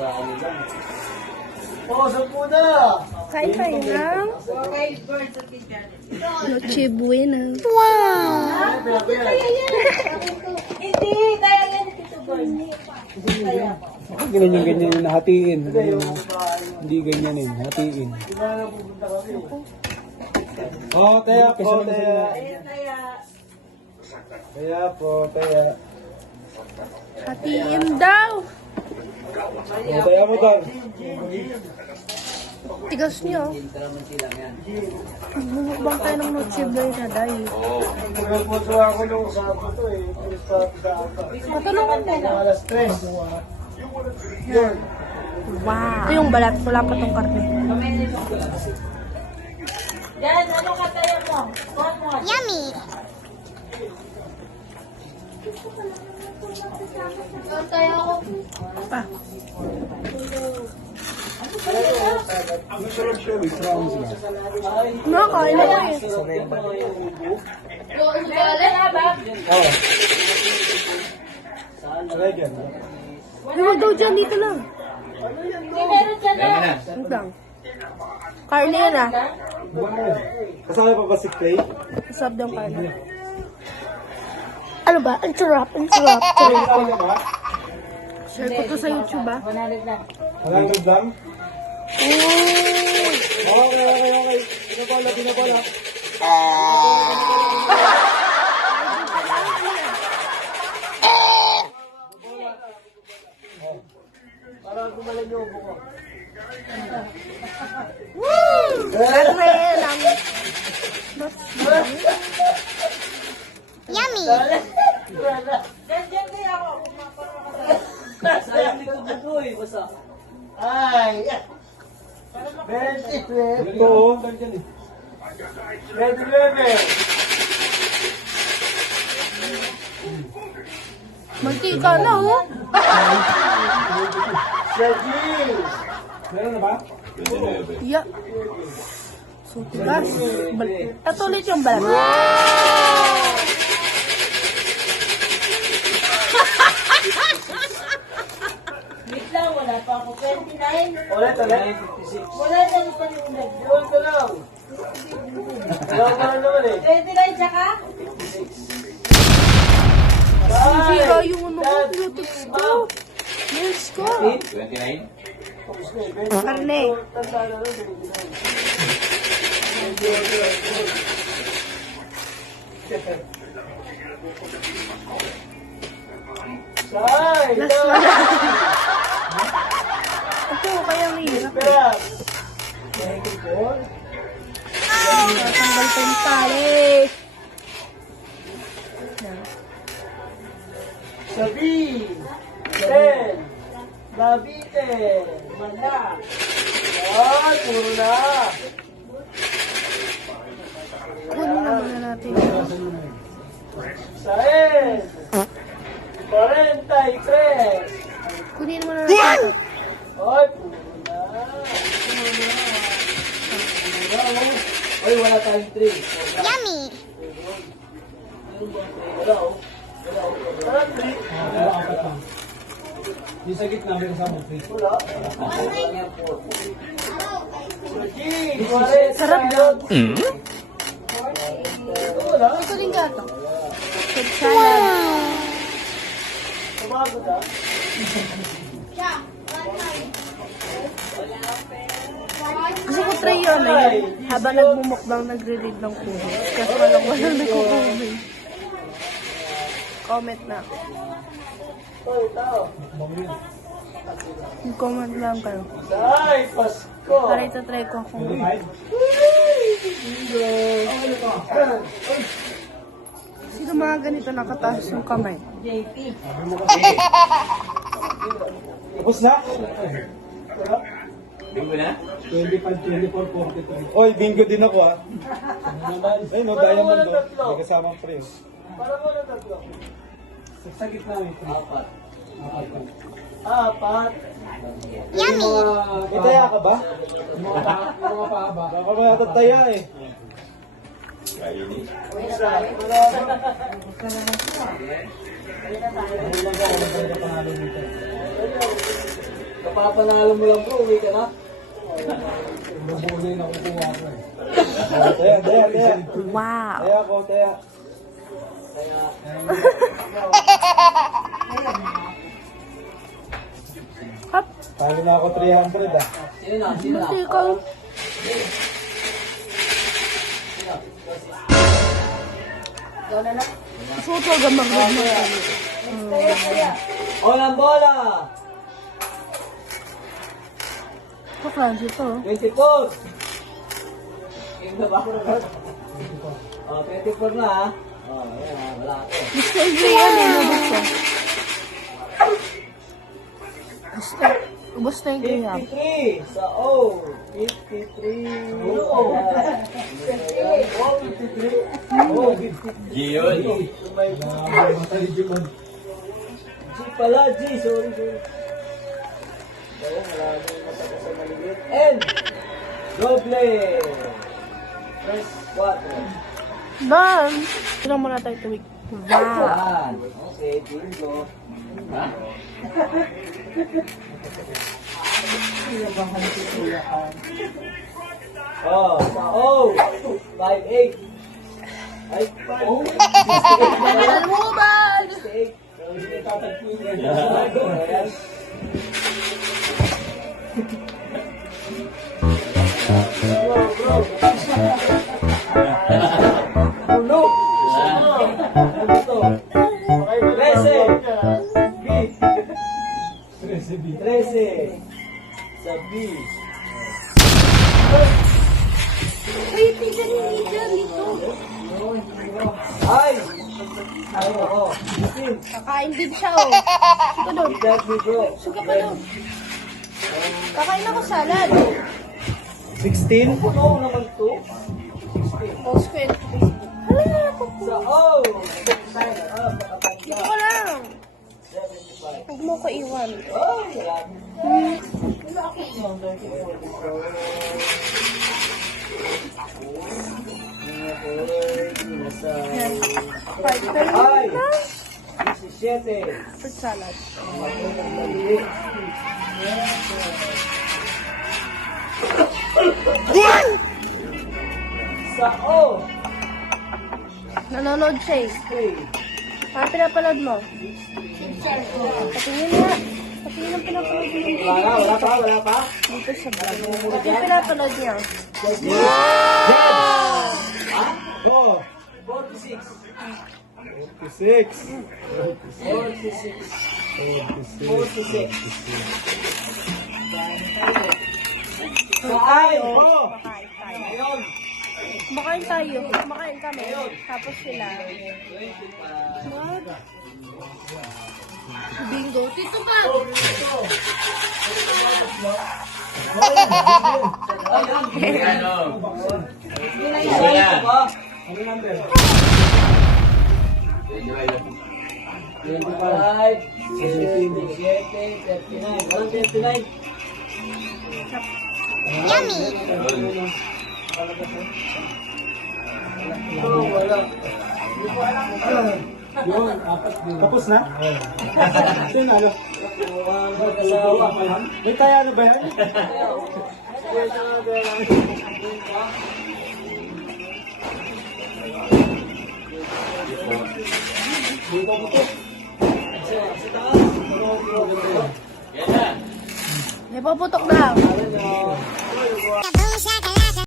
sa ano lang. Oo, 10 na! Kain tayo ng Okay, birds at kitchen. Noche Buena. Wow! Hindi, kaya yan ito birds. Kaya. Ganyan yung nahatiin. Hindi ganyan yun, hatiin. Oo, taya po, taya. Ayun kaya. Taya po, taya. Hatiin daw. Oo, taya mo daw. Tigas niyo. Bumukbang tayo ng Noche Buena dahil. Pagkapuso ako nung sabi to eh. Matulungan mo na. Alas 3. Yun. Wow. Ito yung balat. Wala pa tong karne. Yan, ano kataya mo? Kuhan mo. Yummy! Kataya ko. Pa. Ang sarap siya, may crown sila. Nakakain na eh. Wala na ba? Oo. Try dyan. Ay, wag daw dyan. Dito lang. Hindi meron dyan na. Dito lang. Karne yan ah. Kasama pa ba si Clay? Masarap daw ang karne. Ano ba? Ang sarap. Ang sarap. Ano ka ba? Share ko to sa YouTube ah. 100 lang. 100 lang? Uy! Okay. Pinabala. Para gumalan yung ubo ko. Karne lang. Yummy! Dyan kaya ako. Ay! 20. Ito oh. 20. Mantika na oh. Meron na ba? Yeah. So, tigas. Ito ulit yung balat. Wait lang, wala pa ako. 29. Ulit. Wala na yung paliwanag. Yun ko lang. Wala ka naman eh. 29 tsaka? Sira yung ano ko. Bluetooth ko. Yes ko. 29? Karne. Say! Last one. Ito, kaya may hirap. Tatanggal pa yung tali. Sabi! Ten! Labite! Manda! Ay, puro na! Kunin na muna natin. Saen! 43! Kunin mo na natin. Ay, puro na! Ay, wala tayong 3. Yummy! Wala oh. Wala 3. Yung sa gitna, may kasama 3. Wala. Sarap daw. Wala. Ito din gato. Good salad. Tumabot ah. Gusto ko try yun eh. Habang nagmumukbang, nagre-read ng comment. Kasi walang nagko-comment. Comment na. Hoy, tao. Comment lang kayo. Ay, Pasko. Para itatry ko kung sino mga ganito nakataas yung kamay. JP. Tapos na? Bingo na? 25, 24, 43. Oy, bingo din ako ah. Ay, no, diamond do. May kasamang pre. Para mo na tatlo. Sa gitna, may 3. Apat. Yummy! May taya ka ba? Mga paaba. Baka may tataya eh. Kainin. Isa. Wala na. Kapapanalo mo lang bro, uwi ka na. Bubuli na kukuha ko eh. Taya. Wow. Taya ko, taya. Hap, Talo na ako 300 ah. Sino na? Sino na? buti ikaw. Suot ko gamang gamang. O ng bola! Ito kasi ito. 24! Game na ba? O, 24 na ha. O, ayan ha, wala ako. Gusto i-gray yan eh, nabos ko. Ubus na yung gray yan. 53 sa O. 53. O. 53. Giyon. G pala, G. Sorry. Oo, marami yung matapos sa maliit. And, doble. First quarter. Done! Tignan muna tayo tuwig. Wow! Yan. Okay, bingo. Ha? Oh, sa O. 5-8. Ay, O. 68 na lang. Almuban! 68. So, hindi tatagpuin yan. Ayan. Ulo! Ano to? 13. B. 13. Sa B. Wait, tignan ni John dito. Ay! Ay, ako. 15. Kakain din siya oh. Suka doon. That we go. Suka pa doon. Kakain ako salad. 16? Ano naman to? Oh, squid. Hala, Sa O. dito ka lang. 75. Huwag mo ko iwan. Oh, wala. Yan. Partner Ay! na. 17. Fruit salad. Sa O. Nanonood siya eh. 3. Ano pinapanood mo? Patingin nga. Patingin ang pinapanood mo. Wala pa? Dito sa vlog. Ito yung pinapanood niya. Go! 46. 56. 46. 46. Sa I. Oh! Kumakain tayo. Ngayon. Kumakain tayo. Kumakain kami. Tapos sila. 25. What? Bingo. Tito ka! Ano? Ayan. Ano number? 25, 27, 39. Walang 39. Oh, wala. Yun, apat din. Tapos na? Sino ano? Mukhang mag-asawa. May kaya ano ba yan? Yan na. May paputok na. Ano nyo?